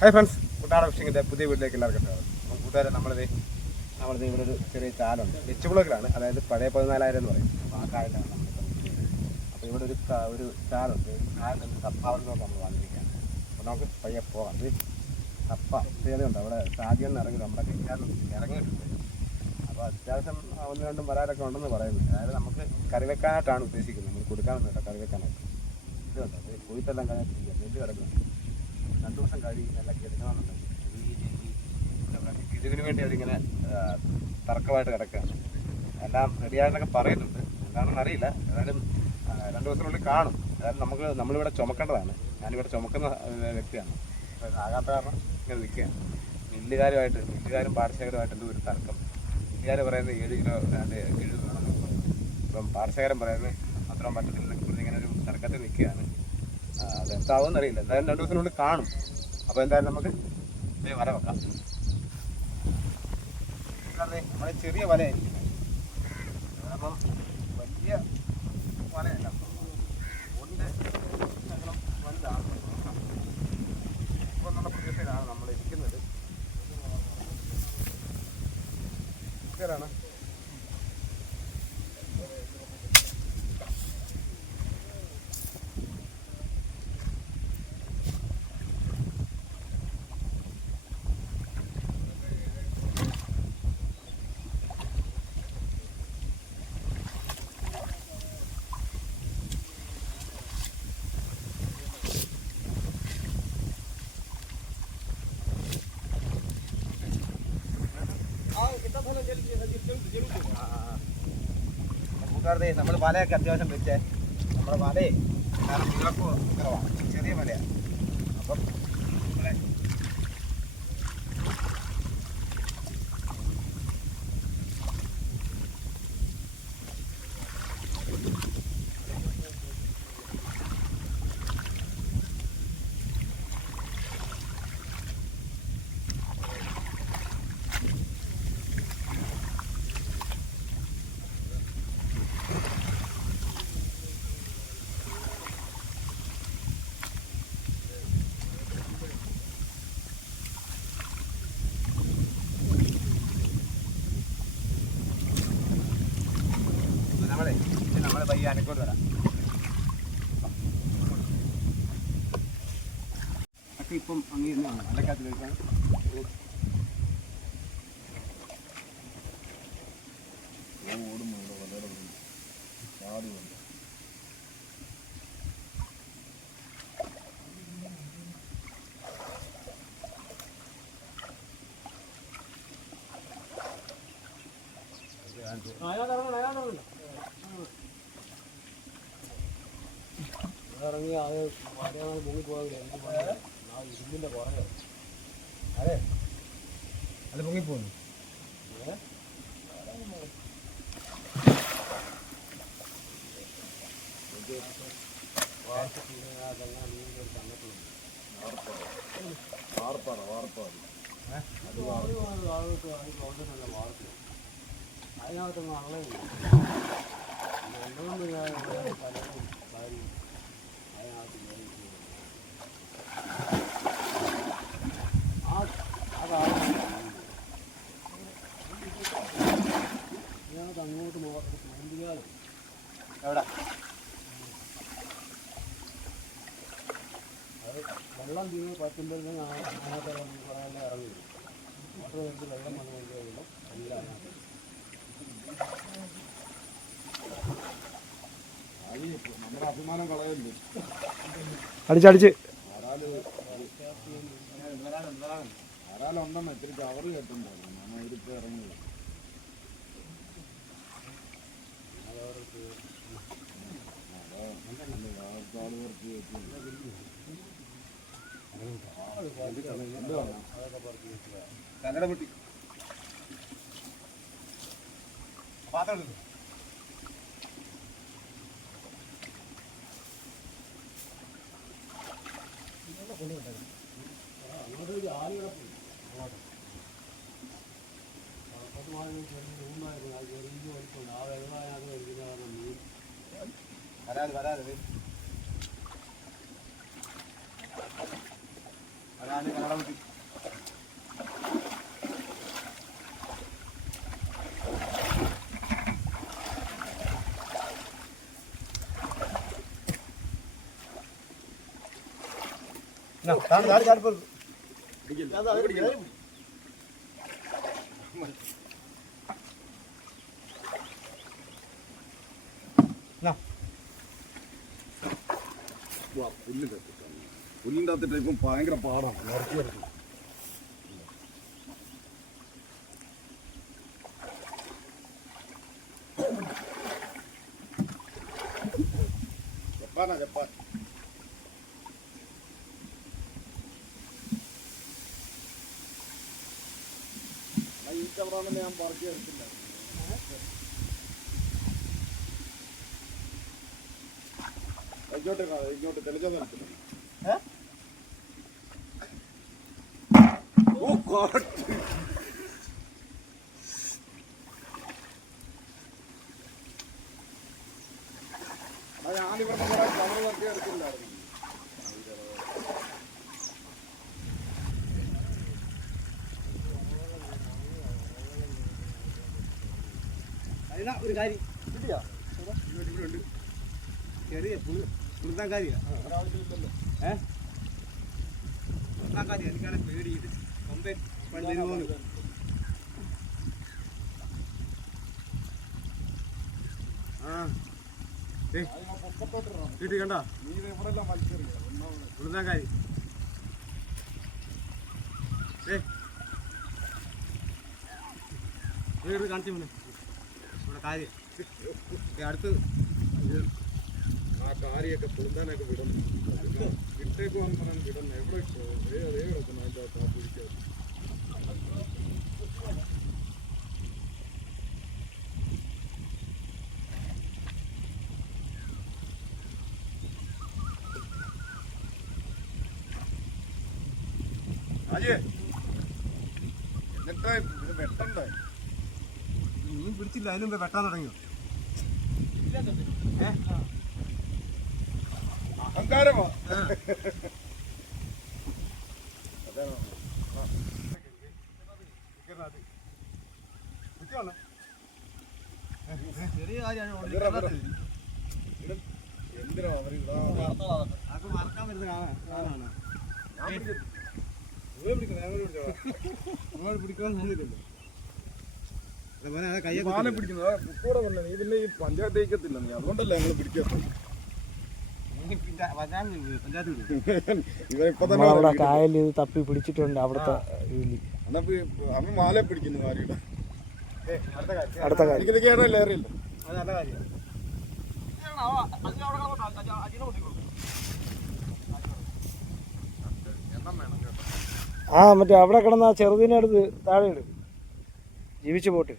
Hi friends, കുട്ടാട ഫിഷിങ്ങിൻ്റെ പുതിയ വീട്ടിലേക്ക് എല്ലാവർക്കും സ്വാഗതം. അപ്പം കൂട്ടുകാരെ നമ്മളിത് ഇവിടെ ഒരു ചെറിയ ചാലുണ്ട്. എച്ച് ബ്ലോക്കിലാണ്, അതായത് പഴയ 14,000 എന്ന് പറയും. അപ്പോൾ ആ കായലാണ് നമ്മളിപ്പോൾ നിൽക്കുന്നത്. അപ്പോൾ ഇവിടെ ഒരു ചാലുണ്ട്. ചാലിൽ കപ്പാവുന്നതൊക്കെ നമ്മൾ വന്നിരിക്കുകയാണ്. അപ്പോൾ നമുക്ക് പയ്യെ പോകാം. ഇത് കപ്പ ചെയ്തുണ്ട്. അവിടെ സാധ്യത ഇറങ്ങി നമ്മുടെ കിട്ടാനും ഇറങ്ങിയിട്ടുണ്ട്. അപ്പോൾ അത്യാവശ്യം ഒന്ന് രണ്ടും വരാനൊക്കെ ഉണ്ടെന്ന് പറയുന്നത്. അതായത് നമുക്ക് കറി വെക്കാനായിട്ടാണ് ഉദ്ദേശിക്കുന്നത്. നമ്മൾ കൊടുക്കാമെന്നില്ല, കറി വെക്കാനായിട്ട്. ഇതുണ്ട്, ഇത് കുഴിത്തെല്ലാം കഴിഞ്ഞിട്ടില്ല, നെല്ല് കിടക്കുന്നത്. 2 ദിവസം കഴിഞ്ഞ് എല്ലാം എടുക്കണമെന്നുണ്ട്. ഇതിന് വേണ്ടി അവരിങ്ങനെ തർക്കമായിട്ട് കിടക്കുകയാണ്. എല്ലാം റെഡിയായിട്ടൊക്കെ പറയുന്നുണ്ട്, എന്താണെന്ന് അറിയില്ല. ഏതായാലും 2 ദിവസത്തിനുള്ളിൽ കാണും. അതായത് നമ്മളിവിടെ ചുമക്കേണ്ടതാണ്. ഞാനിവിടെ ചുമക്കുന്ന വ്യക്തിയാണ്. അപ്പോൾ ആകാത്ത കാരണം ഇങ്ങനെ നിൽക്കുകയാണ്. മില്ലുകാരും പാടശേഖരമായിട്ട് എന്തോ ഒരു തർക്കം. മില്ലുകാർ പറയുന്നത് 7 കിലോ കിഴി വേണമെന്ന് പറയും. ഇപ്പം പാടശേഖരം പറയുന്നത് അത്രയും പറ്റത്തില്ലെന്നൊക്കെ പറഞ്ഞ് ഇങ്ങനെ ഒരു തർക്കത്തിൽ നിൽക്കുകയാണ്. അതെന്താവുമെന്ന് അറിയില്ല. എന്തായാലും 2 ദിവസത്തിനുള്ളിൽ കാണും. അപ്പോൾ എന്തായാലും നമുക്ക് വല വെക്കാം. നമ്മുടെ ചെറിയ വലയായിരിക്കും, അപ്പം വലിയ വലയല്ല. വലുതാണ്. ഇപ്പോൾ നമ്മുടെ പ്രദേശത്തിലാണ് നമ്മൾ ഇരിക്കുന്നത്. ാണ് കൂട്ടുകാരുടെ നമ്മൾ വലയൊക്കെ അത്യാവശ്യം വെച്ചേ. നമ്മുടെ വലയെ കാരണം ഇളക്ക് കുറവാണ്, ചെറിയ വലയാണ്. അപ്പം നമ്മളെ പയ്യെ അനക്കോട്ട് വരാം. ഒക്കെ ഇപ്പം അങ്ങനെ ഇരുന്നാണ് അലക്കാത്ത കഴിക്കാൻ. ഇറങ്ങി അത് മുങ്ങി പോകില്ല. ഇരുമ്പിൻ്റെ കുറഞ്ഞോ? അതെ, അത് മുങ്ങിപ്പോന്നു. അതിനകത്തൊന്നും അള്ളയില്ല. എന്തുകൊണ്ട് ഞാൻ അങ്ങോട്ട് നോക്കിയാലും എവിടെ അത് വെള്ളം തീരെ പറ്റുമ്പോഴത്തേക്കും അതിനകത്ത് കുറേ ഇറങ്ങി വരും. മോട്ടർ എടുത്ത് വെള്ളം വന്നു കഴിയുമ്പോൾ എല്ലാം നമ്മുടെ അഭിമാനം കളയല്ലേ. അടിച്ചടിച്ച് ആരാലുണ്ടെന്ന് ഇത്തിരി കവറ് കേട്ടുണ്ടായിരുന്നു. ഞാൻ ഇതിപ്പോൾ ഇറങ്ങിയത് കന്നഡ പൊട്ടി പാത്രം അങ്ങോട്ട് ആളുകളെ വരാതെ പുല്ലിൻ്റെ അകത്തിട്ട് ഇപ്പം ഭയങ്കര പാടാണ് നിറച്ച് കിടക്കും. ജപ്പാനാ ജപ്പാൻ. ഈ കവറാണെന്ന് ഞാൻ പറക്കി എടുത്തില്ല. ഇങ്ങോട്ട് തെളിച്ചൊന്നും എടുത്തില്ല. Oh God! ഞാനിവിടെ കുറെ കവർ നോക്കി എടുത്തില്ലായിരുന്നു. ഒരു കാര്യം കിട്ടിയോ? ചെറിയ പുളുത്താൻ കാര്യമാണ്. പുളുത്താൻ കാര്യം എനിക്കാണ് പേടി. ഇത് കൊമ്പൻ പണ്ട് കിട്ടി കണ്ടോ? പുളുത്താൻ കാര്യം കാണിച്ചു മോനെ ഇവിടെ കാര്യം അടുത്ത്. ആ കാര്യമൊക്കെ പുളുത്താനൊക്കെ വിടണം. വിട്ടേക്ക് വന്ന് പറയാൻ വിടണം. എവിടെ അതേ കിടക്കണം അതിൻ്റെ അകത്ത് ആ പിടിക്കാതെ. എന്നിട്ട് ഇത് വെട്ടണ്ടേ? മീൻ പിടിച്ചില്ല, അതിന് മുമ്പേ വെട്ടാൻ തുടങ്ങിയോ? അഹങ്കാരമാ. ചെറിയ കാര്യമാണ്. എന്തിനാ അതൊക്കെ മറക്കാൻ വരുന്ന കാണാണ്. പിടിക്കാൻ തോന്നില്ലല്ലോ. മാനം പിടിക്കുന്നത് കുട്ടൂടെ വന്നെ. നീ പിന്നെ ഈ പഞ്ചായത്ത് ജയിക്കത്തില്ല നീ, അതുകൊണ്ടല്ലേ ഞങ്ങൾ പിടിക്കാത്ത. അവിടെ കായലിൽ ഇത് തപ്പി പിടിച്ചിട്ടുണ്ട്. അവിടുത്തെ അമ്മ മാല പിടിക്കുന്നു കാര്യമില്ല. അടുത്ത കാര്യം ഇതൊക്കെയാണല്ലോ അറിയില്ല. നല്ല കാര്യം. ആ മറ്റേ അവിടെ കിടന്ന ചെറുതിനെ അടുത്ത് താഴെ ഇട്. ജീവിച്ചു പോട്ട്.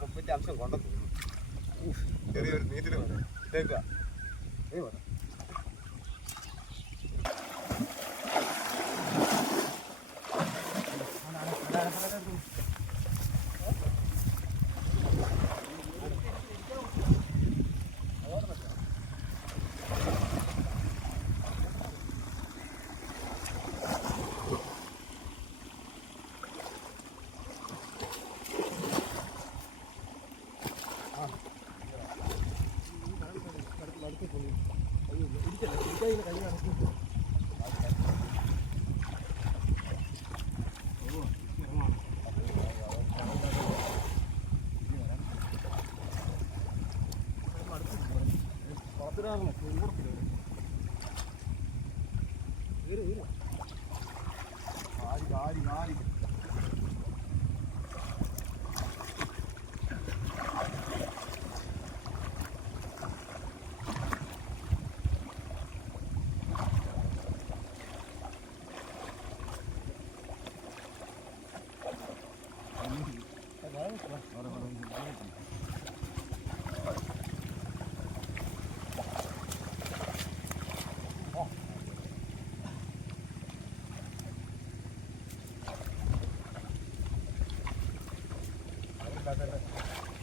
കൊമ്പിന്റെ അംശം കൊണ്ടെന്ന് തോന്നുന്നു. ചെറിയൊരു നീറ്റിൽ ഇട്ടേക്കുക.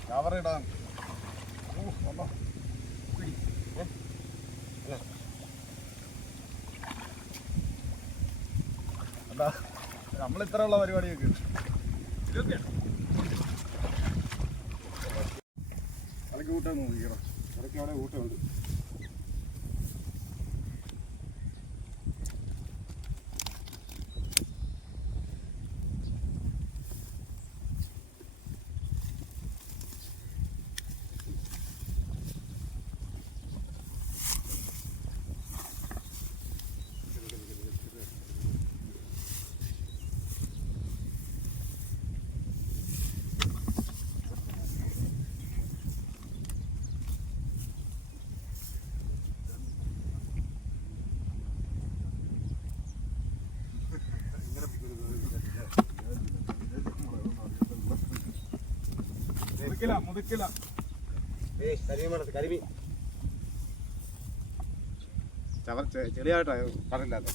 കവറിടാം. അല്ല നമ്മൾ ഇത്രയുള്ള പരിപാടിയൊക്കെ അതൊക്കെ കൂട്ടാൻ നോക്കിക്കണം. അതൊക്കെ അവിടെ കൂട്ടമുണ്ട്. മുതുക്കില കരിമീൻ ചെളിയായിട്ടോ പറഞ്ഞില്ലാത്ത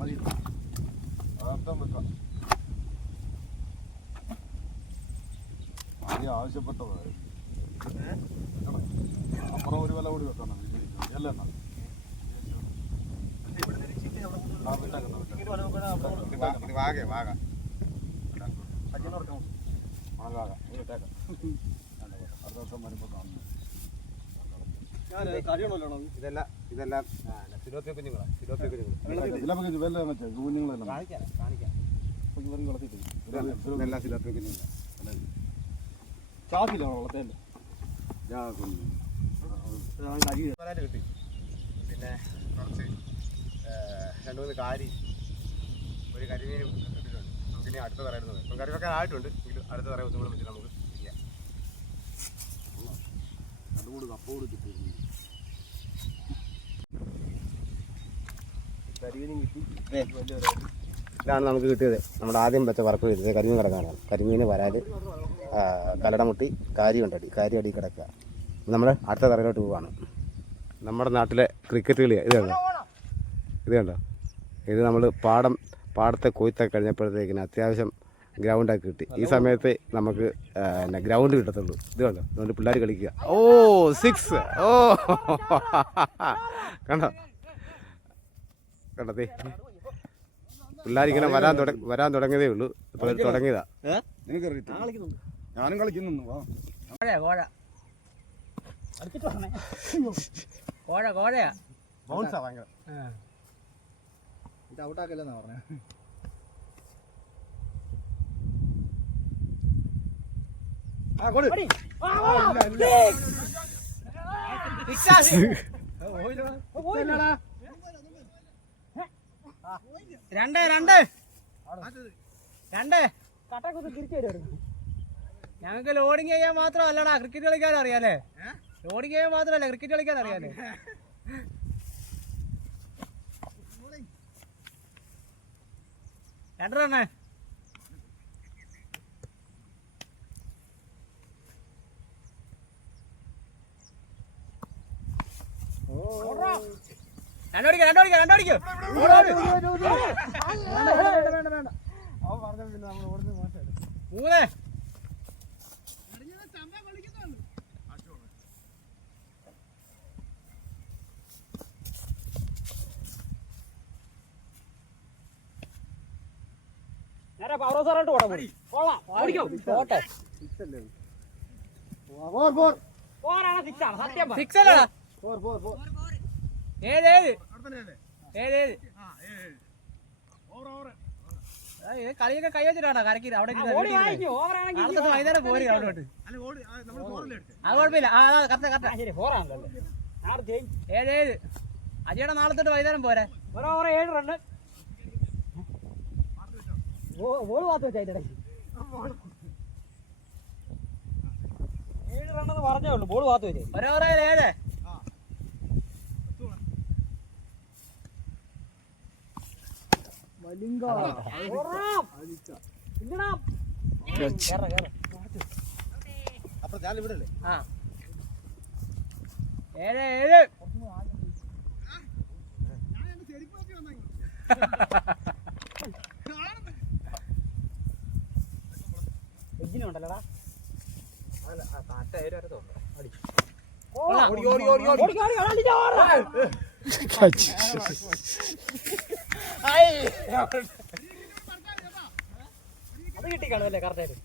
മതി അർത്ഥം വെക്കാം. ആവശ്യപ്പെട്ടത് അപ്പുറം ഒരു വില കൂടി വെക്കണം. അല്ല വാഗ വാഗ അടുത്ത ദിവസം വരുമ്പോൾ കാണുന്നു. ഇതെല്ലാം സിലോപ്പിയ കുഞ്ഞുങ്ങളാണ്. സിലോപ്പിയ കുഞ്ഞുങ്ങൾ കുഞ്ഞുങ്ങളെല്ലാം കാണിക്കാം ഇതെല്ലാം സിലോപ്പിയ കുഞ്ഞുങ്ങളാണ്. ചാക്കില്ല വളർത്തേണ്ട കിട്ടി. പിന്നെ കുറച്ച് 2-3 കാരി, ഒരു കരിമീനും കിട്ടിയിട്ടുണ്ട്. നമുക്കിനി അടുത്ത തറയിടുന്നത് ഇപ്പം കറി വെക്കാൻ ആയിട്ടുണ്ട്. എങ്കിലും അടുത്ത തറ ഒന്നും കൂടെ വെച്ച് നമുക്ക് ചെയ്യാം. അതുകൊണ്ട് കപ്പ കൊടുത്തിട്ട് ഇതാണ് നമുക്ക് കിട്ടിയത്. നമ്മുടെ ആദ്യം വെച്ച വർക്ക് ചെയ്തത് കരിമീൻ കിടക്കാനാണ്. കരിമീന് വരാൽ, കലടമുട്ടി, കാരി ഉണ്ടടി, കാരി അടി കിടക്കുക. നമ്മൾ അടുത്ത തറയിലോട്ട് പോവുകയാണ്. നമ്മുടെ നാട്ടിലെ ക്രിക്കറ്റ് കളിയാണ്. ഇത് കണ്ടോ ഇത് നമ്മൾ പാടത്തെ കൊയ്ത്തൊക്കെ കഴിഞ്ഞപ്പോഴത്തേക്കിന് അത്യാവശ്യം ഗ്രൗണ്ടൊക്കെ കിട്ടി. ഈ സമയത്ത് നമുക്ക് ഗ്രൗണ്ട് കിട്ടത്തുള്ളൂ. ഇത് കണ്ടോ അതുകൊണ്ട് പിള്ളേർ കളിക്കുക. ഓ 6 ഓ കണ്ടോ കണ്ടോ പിള്ളേരിങ്ങനെ വരാൻ തുടങ്ങിയതേ ഉള്ളൂ. ഇപ്പോൾ തുടങ്ങിയതാ. ഞാനും കളിക്കുന്നു. ബൗൺസാ ഭയങ്കര. ഇത് ഔട്ടാക്കല്ലെന്നാ പറഞ്ഞത്. ഞങ്ങൾക്ക് ലോഡിങ് ചെയ്യാൻ മാത്രമല്ലടാ ക്രിക്കറ്റ് കളിക്കാൻ അറിയാലേ. ലോഡിങ് ചെയ്യാൻ മാത്രമല്ല ക്രിക്കറ്റ് കളിക്കാൻ അറിയാലേ. രണ്ടെണ്ണേ രണ്ടോടിക്കോ 3 കളിയൊക്കെ കൈ വെച്ചിട്ടാണോ കരക്കി അവിടെ വൈകുന്നേരം പോരി അവിടോട്ട്. അത് കുഴപ്പമില്ല. ഏഴ് അജിയുടെ നാളെ തൊട്ട് വൈകുന്നേരം പോരെ. 7 റണ്ണ് ബോള് പാത്ത് വെച്ചാൽ 7 റണ്ണെന്ന് പറഞ്ഞേ ഉള്ളൂ. ബോള് പാത്ത് വെച്ചേ 1 ഓവറിൽ 7. അപ്പൊ ഞാൻ ഇവിടെ അല്ലേ? ആ 7 എഞ്ചിനുണ്ടല്ലോടാ. അത് കിട്ടി കാണുമല്ലേ കറക്റ്റായിട്ട്.